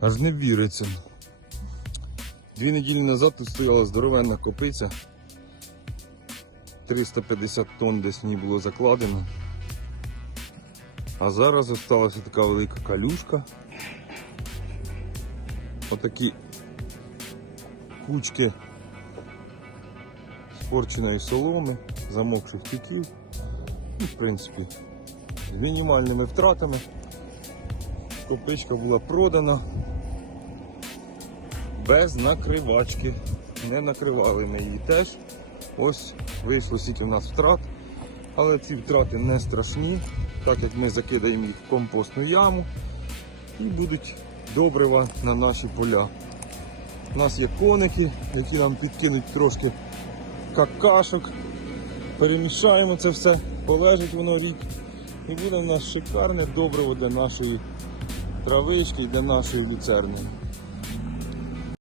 Аж не віриться. Дві неділі назад тут стояла здоровенна копиця. 350 тонн десь в ній було закладено. А зараз залишилася така велика калюшка. Отакі кучки спорченої соломи, замокших тюків. Ну, в принципі, з мінімальними втратами. Копичка була продана без накривачки. Не накривали ми її теж. Ось вийшло скільки в нас втрат. Але ці втрати не страшні, так як ми закидаємо їх в компостну яму і будуть добрива на наші поля. У нас є коники, які нам підкинуть трошки какашок. Перемішаємо це все, полежить воно рік. І буде в нас шикарне добриво для нашої травички для нашої люцерни.